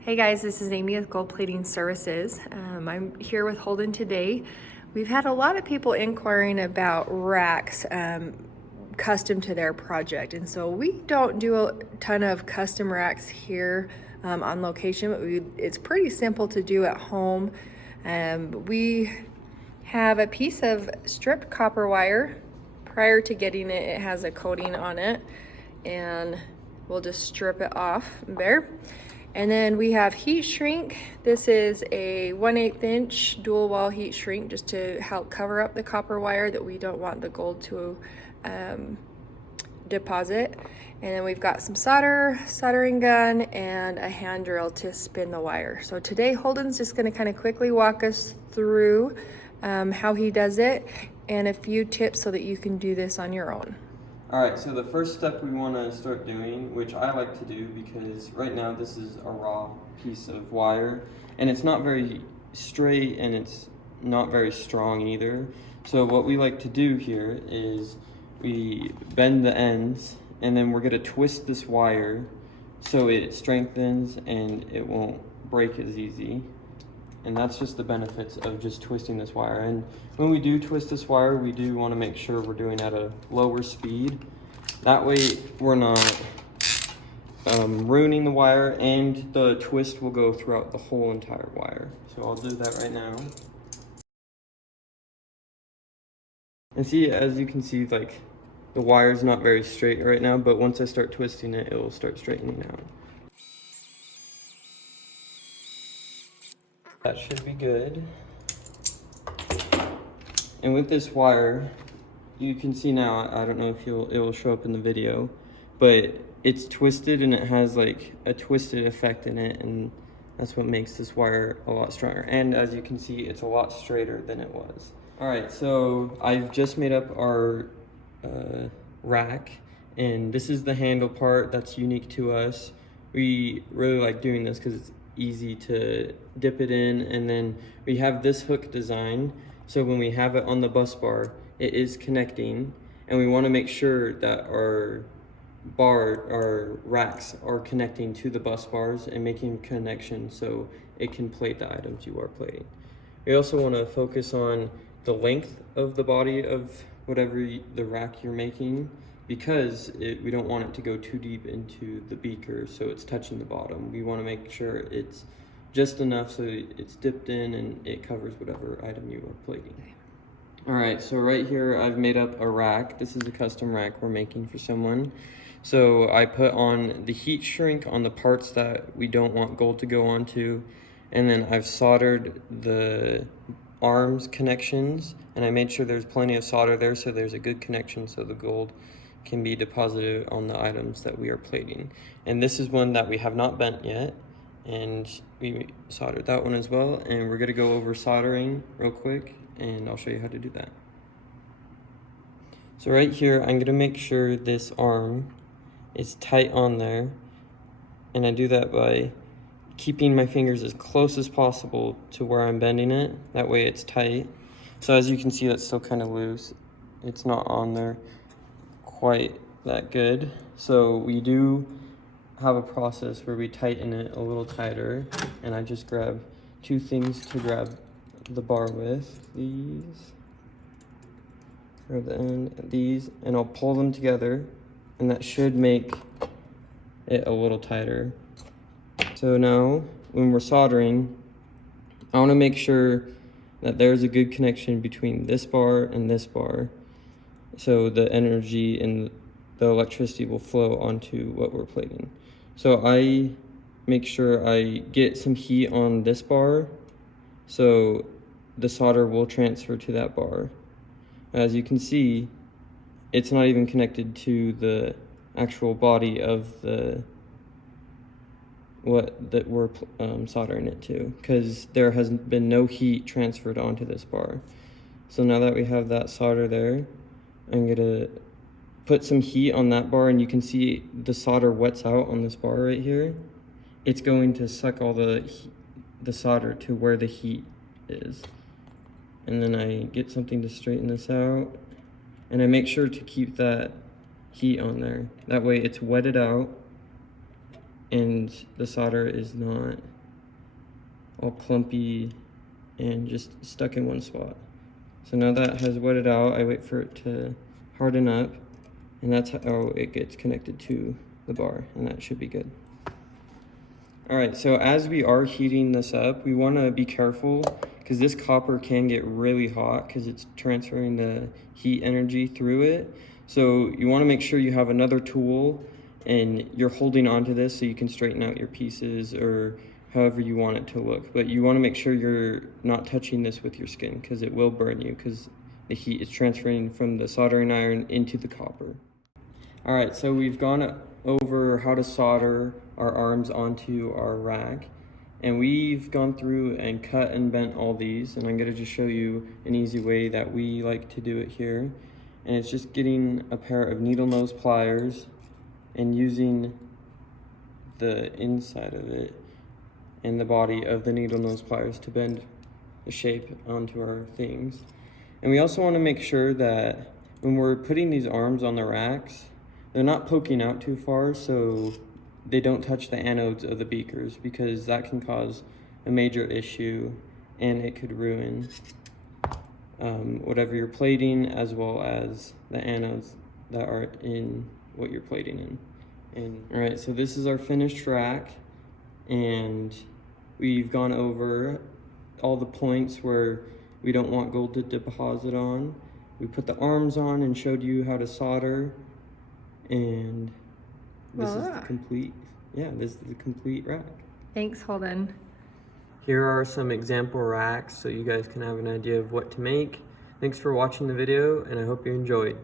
Hey guys, this is Amy with Gold Plating Services. I'm here with Holden today. We've had a lot of people inquiring about racks custom to their project, and so we don't do a ton of custom racks here on location, but it's pretty simple to do at home. We have a piece of stripped copper wire. Prior to getting it, it has a coating on it, and we'll just strip it off there. And then we have heat shrink. This is a 1/8 inch dual wall heat shrink just to help cover up the copper wire that we don't want the gold to deposit. And then we've got some soldering gun, and a hand drill to spin the wire. So today Holden's just gonna kind of quickly walk us through how he does it and a few tips so that you can do this on your own. All right, so the first step we want to start doing, which I like to do because right now this is a raw piece of wire and it's not very straight and it's not very strong either. So what we like to do here is we bend the ends and then we're going to twist this wire so it strengthens and it won't break as easy. And that's just the benefits of just twisting this wire. And when we do twist this wire, we do want to make sure we're doing at a lower speed. That way we're not ruining the wire, and the twist will go throughout the whole entire wire. So I'll do that right now. And see, as you can see, like the wire's not very straight right now, but once I start twisting it, it will start straightening out. That should be good. And with this wire, you can see now, I don't know if it will show up in the video, but it's twisted and it has like a twisted effect in it, and that's what makes this wire a lot stronger. And as you can see, it's a lot straighter than it was. All right, so I've just made up our rack, and this is the handle part that's unique to us. We really like doing this because it's easy to dip it in, and then we have this hook design, so when we have it on the bus bar, it is connecting, and we want to make sure that our racks are connecting to the bus bars and making connection so it can plate the items you are plating. We also want to focus on the length of the body of whatever the rack you're making, because we don't want it to go too deep into the beaker so it's touching the bottom. We want to make sure it's just enough so it's dipped in and it covers whatever item you are plating. All right, so right here I've made up a rack. This is a custom rack we're making for someone. So I put on the heat shrink on the parts that we don't want gold to go onto, and then I've soldered the arms connections, and I made sure there's plenty of solder there so there's a good connection so the gold can be deposited on the items that we are plating. And this is one that we have not bent yet, and we soldered that one as well, and we're going to go over soldering real quick and I'll show you how to do that. So right here I'm going to make sure this arm is tight on there, and I do that by keeping my fingers as close as possible to where I'm bending it. That way it's tight. So as you can see, that's still kind of loose. It's not on there quite that good. So we do have a process where we tighten it a little tighter, and I just grab two things to grab the bar with. These, grab the end of these, and I'll pull them together, and that should make it a little tighter. So now when we're soldering, I want to make sure that there's a good connection between this bar and this bar, so the energy and the electricity will flow onto what we're plating. So I make sure I get some heat on this bar so the solder will transfer to that bar. As you can see, it's not even connected to the actual body of the that we're soldering it to, because there has been no heat transferred onto this bar. So now that we have that solder there, I'm gonna put some heat on that bar, and you can see the solder wets out on this bar right here. It's going to suck all the solder to where the heat is. And then I get something to straighten this out, and I make sure to keep that heat on there. That way it's wetted out and the solder is not all clumpy and just stuck in one spot. So now that has wetted out, I wait for it to harden up, and that's how it gets connected to the bar, and that should be good. All right, so as we are heating this up, we want to be careful because this copper can get really hot because it's transferring the heat energy through it. So you want to make sure you have another tool and you're holding onto this so you can straighten out your pieces or however you want it to look. But you want to make sure you're not touching this with your skin because it will burn you because the heat is transferring from the soldering iron into the copper. All right, so we've gone over how to solder our arms onto our rack, and we've gone through and cut and bent all these, and I'm going to just show you an easy way that we like to do it here. And it's just getting a pair of needle nose pliers and using the inside of it and the body of the needle nose pliers to bend the shape onto our things. And we also want to make sure that when we're putting these arms on the racks, they're not poking out too far so they don't touch the anodes of the beakers, because that can cause a major issue and it could ruin whatever you're plating, as well as the anodes that are in what you're plating in. All right, so this is our finished rack, and we've gone over all the points where we don't want gold to deposit on. We put the arms on and showed you how to solder, and this is the complete, this is the complete rack. Thanks, Holden. Here are some example racks so you guys can have an idea of what to make. Thanks for watching the video, and I hope you enjoyed.